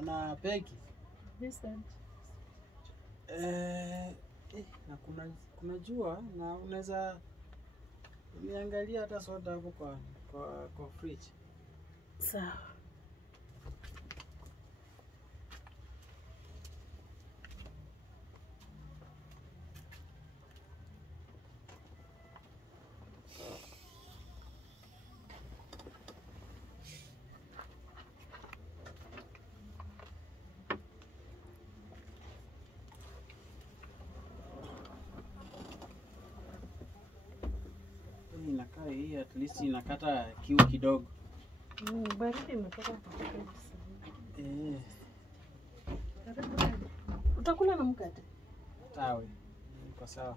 na Peggy. Vincent. Na kuna jua na unaweza niangalia hata soda hapo kwa fridge. Sawa. Inakaa hii at least inakata kiu kidogo. Baridi imetoka kutoka Eh. Utakula na mkate? Tawe. Iko sawa.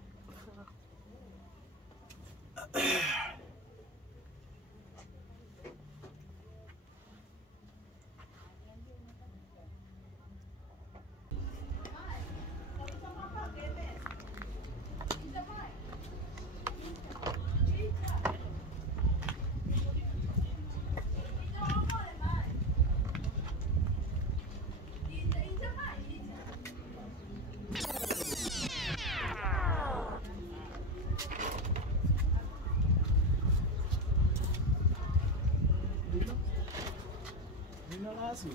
Lazima.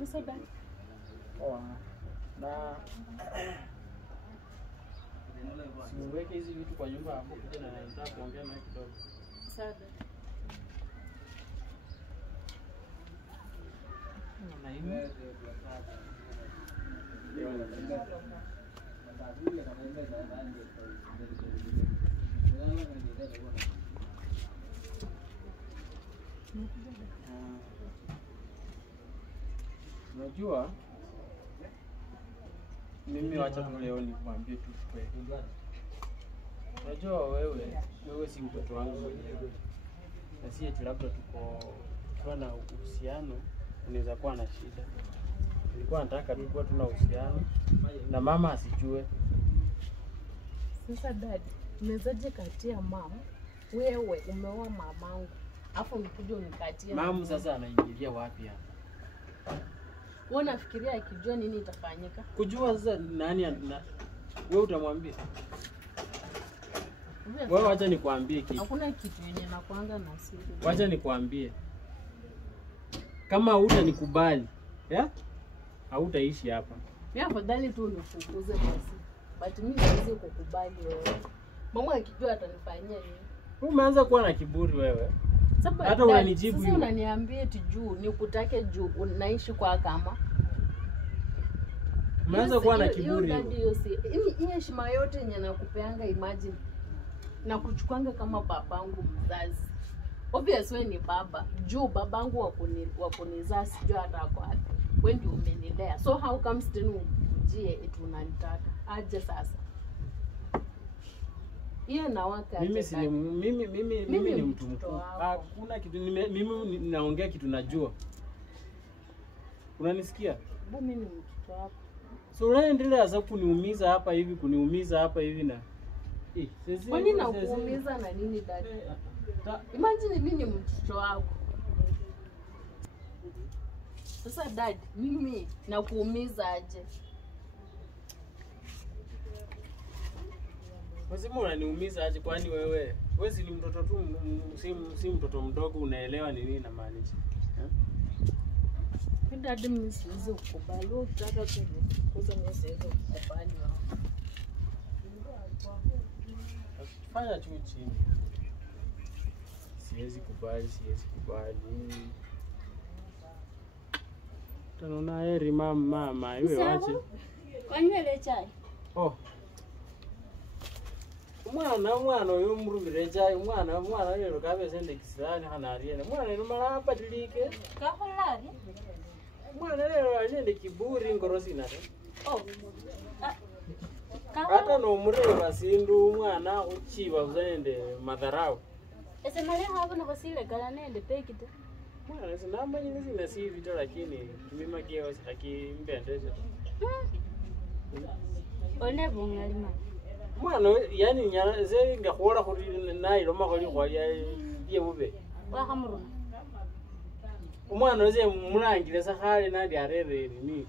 Msaada. Na siweke hizi vitu kwa nyumba hapo kuja na nataka kuongea naye kidogo. Msaada. Na hivi. Unajua mimi wacha tu leo nikwambie tu kweli. Unajua wewe si mtoto wangu mwenyewe. Na si eti labda tuko na uhusiano unaweza kuwa na shida. Nilikuwa nataka tu kuwa tuna uhusiano na mama asijue. Sasa dad, unawezaje katia mama? Wewe umeoa mamangu. Afu unikuja unikatia. Mama sasa anaingilia wapi hapa? Wewe unafikiria akijua nini itafanyika? Kujua sasa nani wewe utamwambia? Wewe wacha nikwambie kitu. Hakuna kitu yenye nakuanga na siri. Wacha nikwambie. Kama hutanikubali, hautaishi hapa. Mimi afadhali tu unifukuze basi. But mimi siwezi kukubali wewe. Mama akijua atanifanyia nini? Umeanza kuwa na kiburi wewe. Hata unanijibu hivi. Sasa unaniambia eti juu nikutake juu unaishi kwa kama. Umeanza kuwa na kiburi wewe. Hii heshima yote yenye nakupeanga, imagine. Na kuchukuanga kama babangu mzazi. Obvious wewe ni baba. Juu babangu wakunizaa sijui hata kwa wapi. Wewe ndio umenilea. So how comes tena ujie eti unanitaka? Aje sasa. Yeye na waka mimi ni mtu mkubwa. Hakuna kitu mimi naongea kitu najua. Unanisikia? Mimi ni mtoto wako. So unaendelea sasa kuniumiza hapa hivi na kwani nakuumiza na nini dada? Imagine mimi ni mtoto wako. Sasa dad, mimi nakuumiza aje? Lazima unaniumiza aje kwani wewe si ni mtoto tu, si mtoto mdogo, unaelewa ni nini inamaanisha? Dad, mimi siwezi kukubali. Unataka kukuza mimi siwezi kukubali. Fanya tu chini. Siwezi kubali. Tunaona heri mama, yule wache. Wanywele chai. Oh. Umwana uyu murumire chai umwana lero kabese ndekisirani kana ariene. Umwana nomala abadilike. Kaholari. Umwana lero aliende kiburi ngorosi nate. Oh. Hata no mureba sindu umwana uchiba uzende madharau. Ese mali habo no basile gala nende pekite. Mwana sinamba nyinyi sina si vito lakini kimima kiyo akimbendeze. One bungalima. Mwana yani nyana ze ngakhola khuri nailo makholi khwali yebube. Wahamuru. Umwana ze mulangire sakhale nadi arerere ni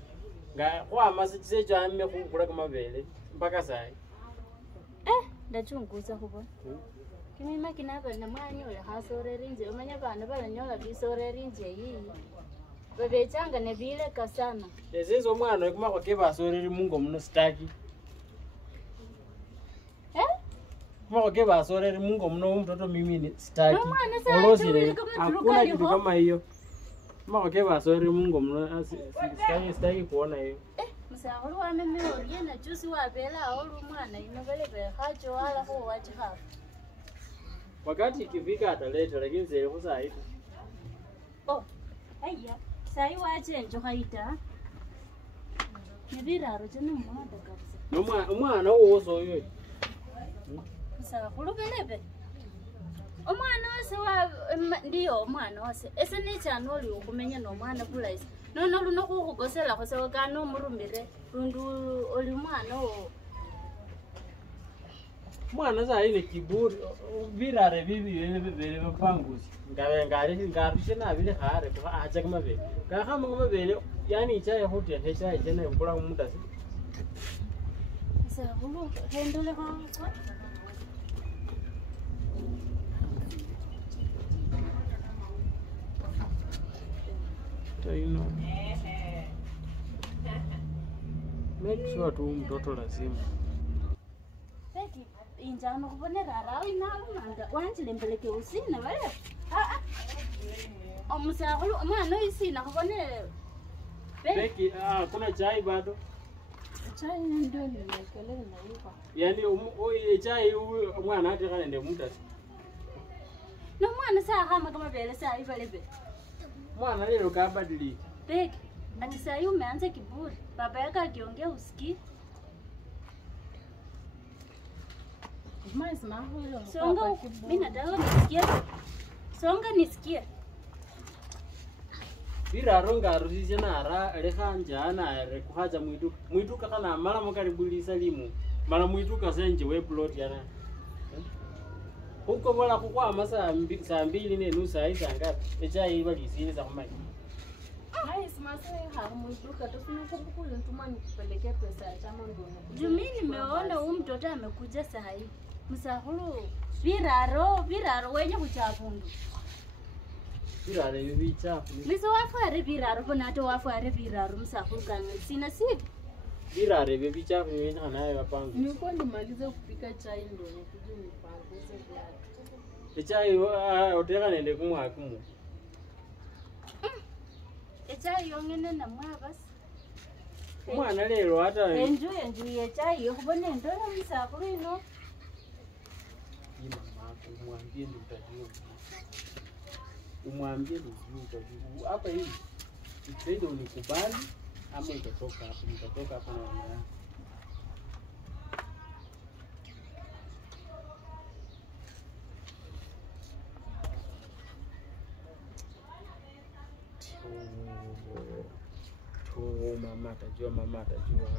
nga kwama se jamme khukula kamabele mpaka sai. Ndachunguza kubona. Kimima kinaba na mwanyi ole hasorera nje umanya bana baranyola bisorera nje iyi. Babechanga ne bile kasana. Ezezo mwana kumako kebasorera mungo muno staki. Kumako kebasorera mungo muno mtoto mimi ni staki. Olosire hakuna kitu kama hiyo. Kumako kebasorera mungo muno staki kuona hiyo. Musahulu wa meme oriye na juice wa bela aolu mwana inobele be hacho wala ho wachi hapo. Wakati ikifika ataleta lakini zile kwa saa hivi. Oh, aya. Sai wache njo haita. Nibiraro chene mwada kabisa. Umwana woso yoyo. Musahulu belebe. Omwana wose wa ndiyo omwana wose. Ese ni chanoli ukumenya no mwana bulaisi. Nono luno kukugosela khose wakano murumire. Rundu oli mwana wo. Mwana za ile kiburi birare bibi bele bapanguzi ngarishe na bile khare kwa acha kama bele ka kama kama bele yani ichaye hote ya hecha ijana mbula muda si Sasa hulo hendole kwa taino make sure tu mtoto lazima injano kubonera rawi nawo manga wanjile mbeleke usina wale omusahulu mwana isina kubonera Beki kuna chai bado Chai ndio nimekelele na yuko. yani chai mwana ate kana ndio muda no mwana saa hama kama vile saa ibalebe mwana leo kabadilika Beki ati saa hiyo umeanza kiburi baba yake akiongea usikii Songa, mimi nataka nisikie. Songa nisikie. Bira ronga rusije na ara lekanja na rekuhaja muituka kana mara mukaribulisa limu. Mara muituka senje we plot yana. Huko bora kukwa masa saa 2 ne nusa isa ngapi? Echa ibali sini za kumai. Nice masai hamuituka tufuna kukula ntumani kupelekea pesa ya chama ndio. Jumini nimeona huyu mtoto amekuja saa hii. Musahulu viraro wenye kuchapundu. Viraro bichafu. Miso wafu are viraro bonato wafu are viraro musahulu kanga sina sivi. Viraro bichafu ni wenye nayo wapangu. Nilikuwa nimalize kupika chai ndio nikuje nipanguze viatu. Chai oteka nende kumwakumu. Chai yongene na mwabas. Mwana lero hata enju ye chai yokubona ndona musahulu ino. Umwambie ndio utajua. Umwambie ndio utajua. Hapa hivi ipende unikubali ama utatoka hapo na mama yako. Mama atajua.